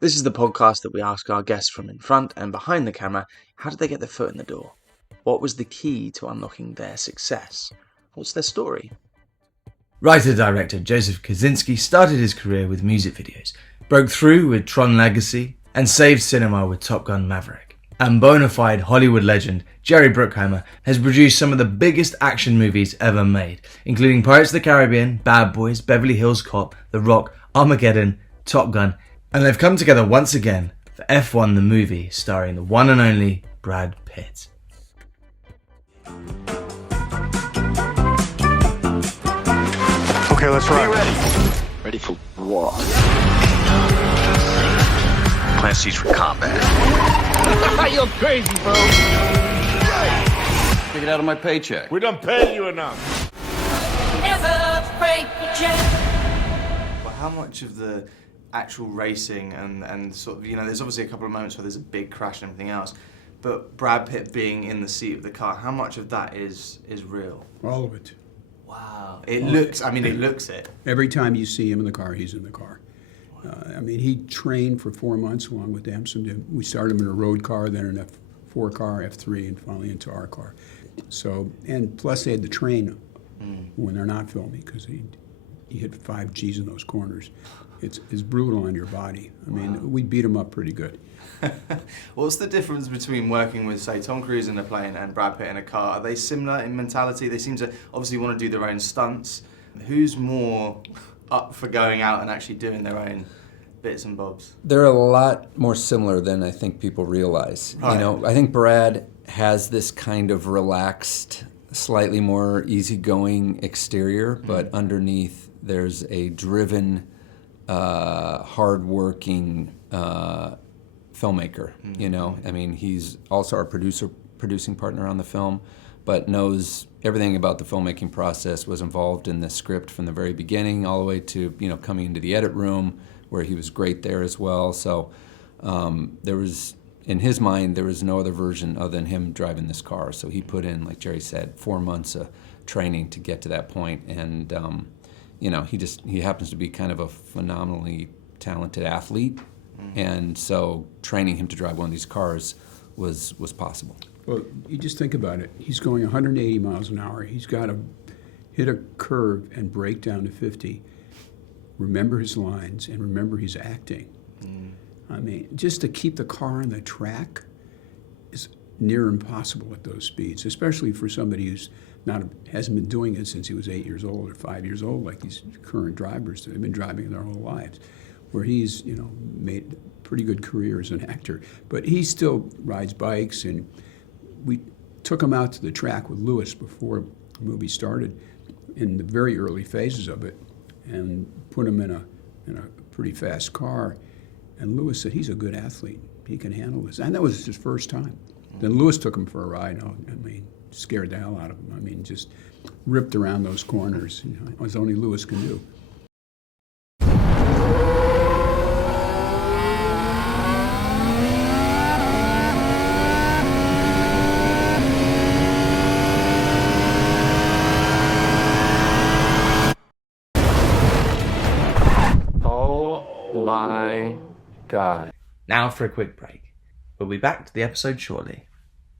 This is the podcast that we ask our guests from in front and behind the camera, how did they get their foot in the door? What was the key to unlocking their success? What's their story? Writer-director Joseph Kosinski started his career with music videos, broke through with Tron Legacy, and saved cinema with Gun Maverick. And bonafide Hollywood legend Jerry Bruckheimer has produced some of the biggest action movies ever made, including Pirates of the Caribbean, Bad Boys, Beverly Hills Cop, The Rock, Armageddon, Top Gun, and they've come together once again for F1 the movie, starring the one and only Brad Pitt. Okay, let's run. Be ready. Ready for what? Plant seeds for combat. You're crazy, bro. Take it out of my paycheck. We don't pay you enough. Never break the chain. Well, how much of the actual racing and sort of, there's obviously a couple of moments where there's a big crash and everything else, but Brad Pitt being in the seat of the car, how much of that is real? All of it. Wow. It looks it. Every time you see him in the car, he's in the car. He trained for 4 months along with them. We started him in a road car, then in a F4 car, F3, and finally into our car. So, and plus they had to train when they're not filming because he hit 5 Gs in those corners. It's brutal on your body. We beat him up pretty good. What's the difference between working with, say, Tom Cruise in a plane and Brad Pitt in a car? Are they similar in mentality? They seem to obviously want to do their own stunts. Who's more up for going out and actually doing their own bits and bobs? They're a lot more similar than I think people realize. Right. I think Brad has this kind of relaxed, slightly more easygoing exterior, but underneath there's a driven, hardworking filmmaker. He's also our producing partner on the film, but knows everything about the filmmaking process, was involved in the script from the very beginning all the way to, coming into the edit room where he was great there as well. So in his mind, there was no other version other than him driving this car. So he put in, like Jerry said, 4 months of training to get to that point. And, he happens to be kind of a phenomenally talented athlete. And so training him to drive one of these cars was possible. Well, you just think about it. He's going 180 miles an hour. He's got to hit a curve and brake down to 50, remember his lines, and remember he's acting. Just to keep the car on the track is near impossible at those speeds, especially for somebody who's hasn't been doing it since he was 8 years old or 5 years old, like these current drivers that have been driving their whole lives, where he's, made a pretty good career as an actor. But he still rides bikes, and we took him out to the track with Lewis before the movie started in the very early phases of it and put him in a pretty fast car. And Lewis said, he's a good athlete. He can handle this. And that was his first time. Then Lewis took him for a ride. Scared the hell out of him. Just ripped around those corners. As only Lewis can do. Oh my God. Now for a quick break. We'll be back to the episode shortly.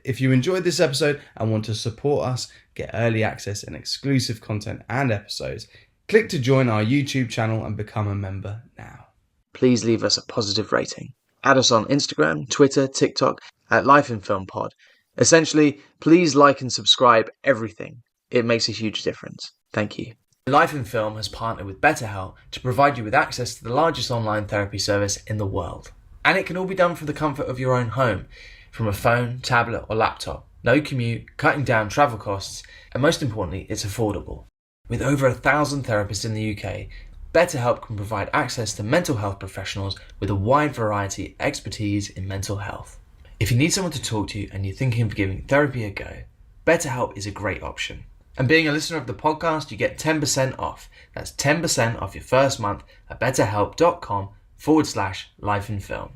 If you enjoyed this episode and want to support us, get early access and exclusive content and episodes, click to join our YouTube channel and become a member now. Please leave us a positive rating. Add us on Instagram, Twitter, TikTok at lifeinfilmpod. Essentially, please like and subscribe everything. It makes a huge difference. Thank you. Life in Film has partnered with BetterHelp to provide you with access to the largest online therapy service in the world. And it can all be done from the comfort of your own home, from a phone, tablet or laptop. No commute, cutting down travel costs, and most importantly, it's affordable. With over 1,000 therapists in the UK, BetterHelp can provide access to mental health professionals with a wide variety of expertise in mental health. If you need someone to talk to and you're thinking of giving therapy a go, BetterHelp is a great option. And being a listener of the podcast, you get 10% off. That's 10% off your first month at betterhelp.com/lifeinfilm.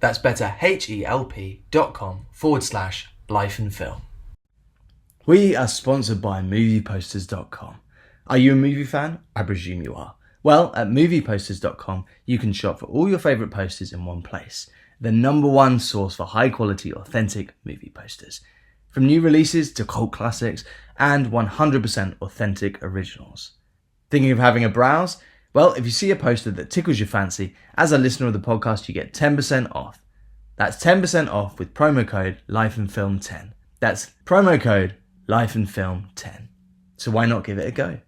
That's betterhelp.com/lifeinfilm. We are sponsored by movieposters.com. Are you a movie fan? I presume you are. Well, at movieposters.com, you can shop for all your favourite posters in one place. The #1 source for high-quality, authentic movie posters. From new releases to cult classics and 100% authentic originals. Thinking of having a browse? Well, if you see a poster that tickles your fancy, as a listener of the podcast, you get 10% off. That's 10% off with promo code lifeinfilm10. That's promo code lifeinfilm10. So why not give it a go?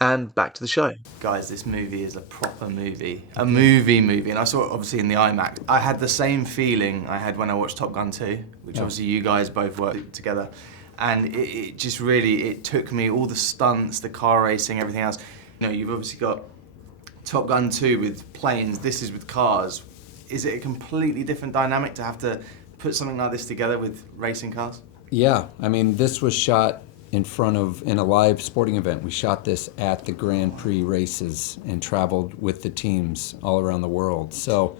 And back to the show. Guys, this movie is a proper movie. A movie. And I saw it obviously in the IMAX. I had the same feeling I had when I watched Top Gun 2, which obviously you guys both worked together. And it just really, it took me, all the stunts, the car racing, everything else. You know, you've obviously got Top Gun 2 with planes, this is with cars. Is it a completely different dynamic to have to put something like this together with racing cars? Yeah, I mean, this was shot in a live sporting event. We shot this at the Grand Prix races and traveled with the teams all around the world. So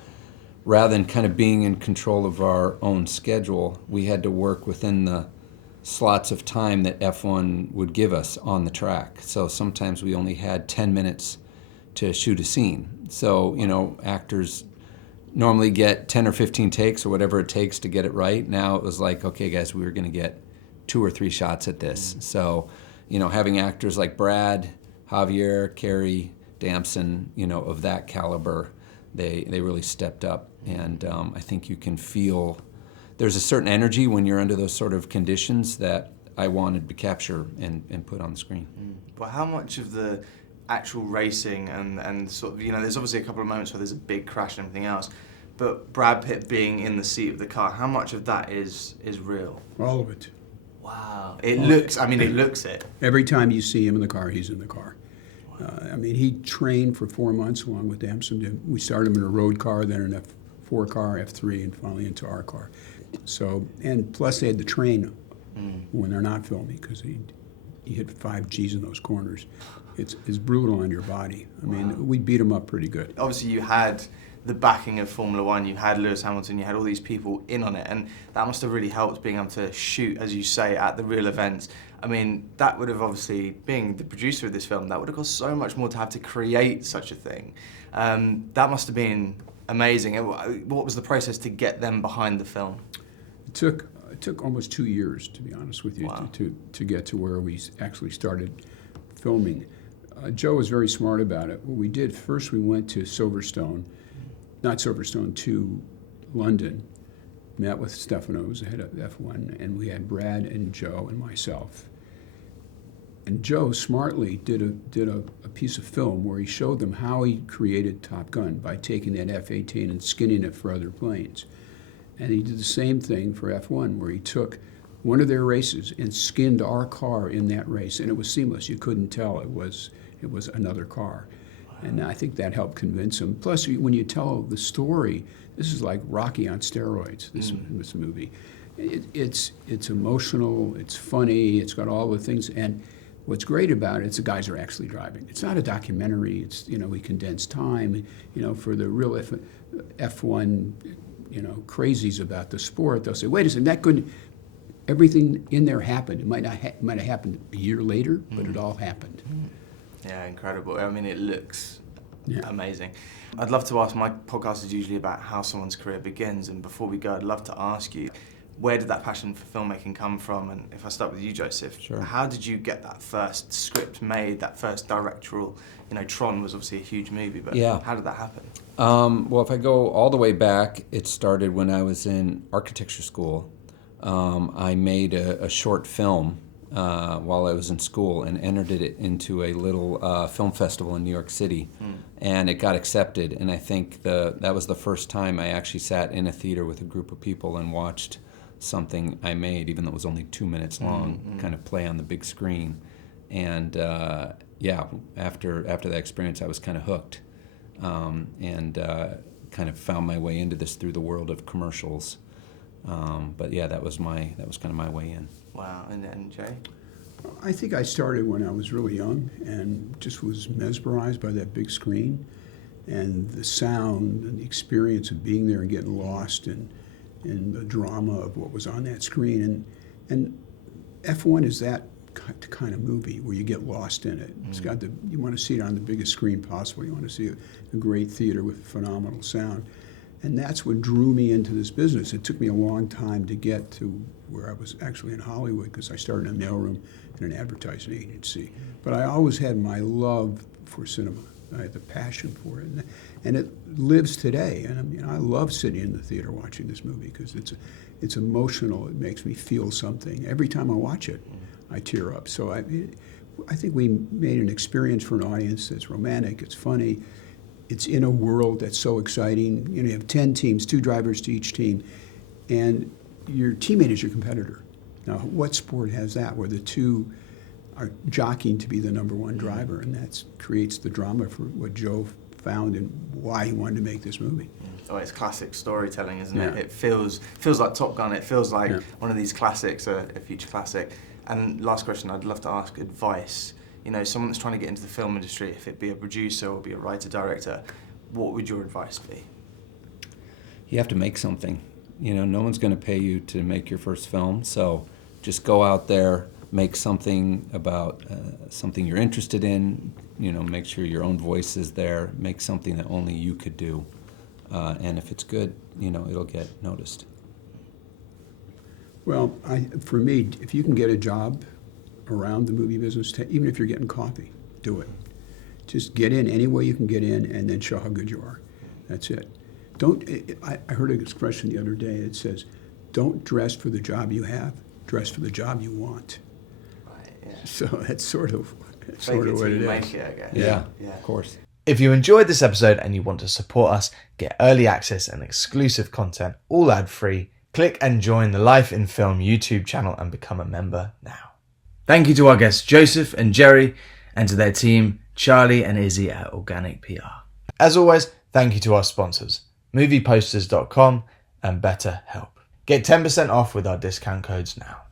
rather than kind of being in control of our own schedule, we had to work within the slots of time that F1 would give us on the track. So sometimes we only had 10 minutes to shoot a scene. So, you know, actors normally get 10 or 15 takes or whatever it takes to get it right. Now it was like, okay, guys, we were going to get 2 or 3 shots at this. So, you know, having actors like Brad, Javier, Carrie, Damson, you know, of that caliber, they really stepped up. And I think you can feel there's a certain energy when you're under those sort of conditions that I wanted to capture and put on the screen. But how much of the actual racing and sort of, you know, there's obviously a couple of moments where there's a big crash and everything else, but Brad Pitt being in the seat of the car, how much of that is real? All of it. Wow. It looks it. Every time you see him in the car, he's in the car. I mean, he trained for 4 months along with Damson. We started him in a road car, then an F4 car, F3, and finally into our car. So, and plus they had to train when they're not filming because he hit 5 Gs in those corners. It's brutal on your body. I mean, we beat him up pretty good. Obviously, you had the backing of Formula One, you had Lewis Hamilton, you had all these people in on it, and that must have really helped being able to shoot, as you say, at the real events. I mean, that would have obviously, being the producer of this film, that would have cost so much more to have to create such a thing. That must have been amazing. What was the process to get them behind the film? It took almost 2 years, to be honest with you, to get to where we actually started filming. Joe was very smart about it. What we did, first we went to to London, met with Stefano, who was the head of F1, and we had Brad and Joe and myself. And Joe smartly did a piece of film where he showed them how he created Top Gun by taking that F-18 and skinning it for other planes. And he did the same thing for F1, where he took one of their races and skinned our car in that race, and it was seamless. You couldn't tell it was another car. And I think that helped convince him. Plus, when you tell the story, this is like Rocky on steroids, this movie. It's emotional, it's funny, it's got all the things. And what's great about it, it's the guys are actually driving. It's not a documentary. It's, you know, we condense time. You know, for the real F1, you know, crazies about the sport, they'll say, wait a second, that couldn't, everything in there happened. It might have happened a year later, but it all happened. Yeah, incredible. I mean, it looks amazing. I'd love to ask, my podcast is usually about how someone's career begins, and before we go, I'd love to ask you, where did that passion for filmmaking come from? And if I start with you, Joseph, how did you get that first script made, that first directorial, you know, Tron was obviously a huge movie, but how did that happen? Well, if I go all the way back, it started when I was in architecture school. I made a short film while I was in school and entered it into a little film festival in New York City, and it got accepted. And I think that was the first time I actually sat in a theater with a group of people and watched something I made, even though it was only 2 minutes long, kind of play on the big screen. And after that experience, I was kind of hooked, and kind of found my way into this through the world of commercials. But yeah, that was kind of my way in. Wow, and Jay? I think I started when I was really young and just was mesmerized by that big screen and the sound and the experience of being there and getting lost in the drama of what was on that screen. And F1 is that kind of movie where you get lost in it. It's got you want to see it on the biggest screen possible. You want to see a great theater with phenomenal sound. And that's what drew me into this business. It took me a long time to get to where I was actually in Hollywood, because I started in a mailroom in an advertising agency. But I always had my love for cinema. I had the passion for it, and it lives today. And I love sitting in the theater watching this movie because it's emotional. It makes me feel something. Every time I watch it, I tear up. So I think we made an experience for an audience that's romantic, it's funny, it's in a world that's so exciting. You have 10 teams, 2 drivers to each team, and your teammate is your competitor. Now, what sport has that, where the two are jockeying to be the number one driver, and that creates the drama for what Joe found and why he wanted to make this movie. Oh, it's classic storytelling, isn't Yeah. it? It feels like Top Gun. It feels like one of these classics, a future classic. And last question, I'd love to ask advice. Someone that's trying to get into the film industry, if it be a producer or be a writer, director, what would your advice be? You have to make something. No one's going to pay you to make your first film, so just go out there, make something about something you're interested in, make sure your own voice is there, make something that only you could do, and if it's good, it'll get noticed. Well, for me, if you can get a job around the movie business, even if you're getting coffee, do it. Just get in any way you can get in, and then show how good you are. That's it. I heard an expression the other day that says, don't dress for the job you have, dress for the job you want. Right, yeah. So that's sort of Fake what it till it you is. make it, I guess. Yeah, Yeah. of course. If you enjoyed this episode and you want to support us, get early access and exclusive content, all ad-free, click and join the Life in Film YouTube channel and become a member now. Thank you to our guests Joseph and Jerry, and to their team Charlie and Izzy at Organic PR. As always, thank you to our sponsors, movieposters.com and BetterHelp. Get 10% off with our discount codes now.